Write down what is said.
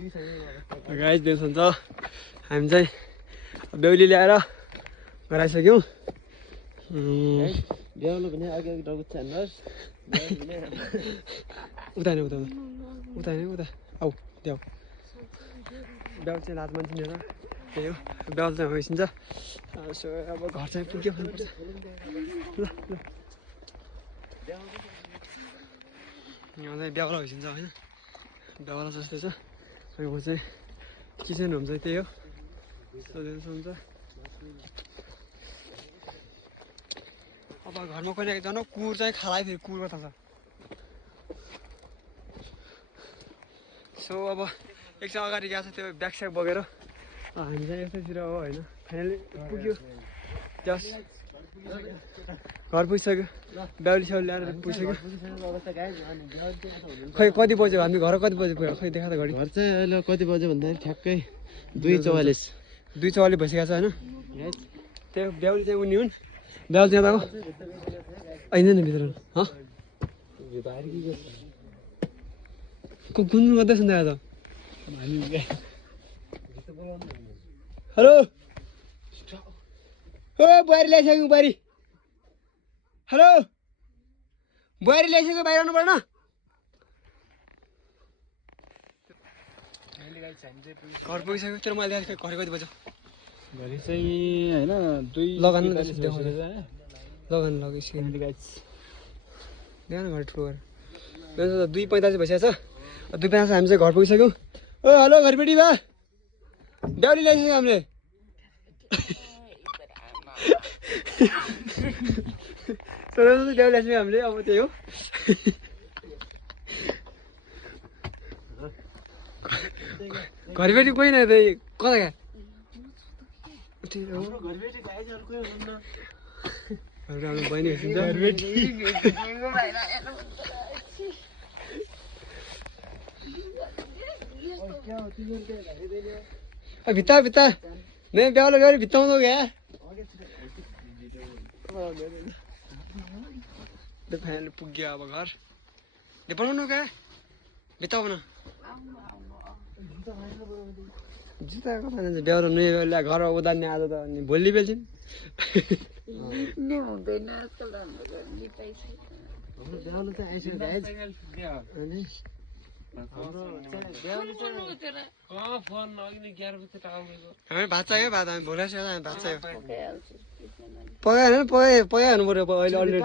guys देख्नुहुन्छ हामी चाहिँ बेहुली ल्याएर गराइसक्यौँ ब्याउनु भने अघि डगु छान्नुहोस् उता आउ आऊ देऊ बेहुल चाहिँ लात मान्छे त्यही हो बेहुल चाहिँ होइसिन्छ सो अब घर चाहिँ पुग्यो खानुपर्छ ल ल यहाँ चाहिँ बेहुला होइसिन्छ होइन बेहुला जस्तै छ यो चाहिँ किचन होम चाहिँ त्यही हो हुन्छ अब घरमा कोही एकजना कुर चाहिँ खालाइ फेरि कुर कता छ सो अब एकछिन अगाडि गएको छ त्यो ब्याग स्याग बोकेर हामी चाहिँ यस्तैतिर हो होइन फाइनली पुग्यो जस घर पुगिसक्यो बेहुली स्याउली ल्याएर पुगिसक्यो खै कति बज्यो हामी घर कति बजी पुग्यो खै देखा त घडी घर चाहिँ अहिले कति बज्यो भन्दाखेरि ठ्याक्कै 2:44 2:44 भइसकेको छ होइन त्यो बेहुली चाहिँ उनी हुन् बेहुली चाहिँ तपाईँको आइँदैन भित्र गुनगुन गर्दै सुन्दा त हेलो ओ बुहारी ल्याइसक्यो बुहारी हेलो बुहारी ल्याइसक्यो बाहिर आउनु पर्दैन घर पुगिसक्यो तर मैले घर कति बज्यो घरि चाहिँ हैन 2 लगान लगिसक्यो ध्यान घर ठुलो गरेर 2:45 भइसकेको छ 2:45 हामी चाहिँ घर पुगिसक्यौँ ओ हेलो घरपेटी बा बेहुली ल्याइसक्यो हामीले बेहुली ल्याइसक्यो हामीले अब त्यही हो घरपेटी कोही न कता गयो बहिनी भित्ता भित्ता नै बेहुला बेहुली भित्ताउँदो क्या फाइनली पुग्यो अब घर बनाउनु क्या भित्ताउन जुत्ता कता जान्छ बेहुला बेहुला घर उदार्ने आज त अनि भोलि बेलछिन् हामी भात चाहियो भात हामी भोलि हामी भात चाहियो पकायो होइन पकाइहाल्नु पऱ्यो अहिले अलरेडी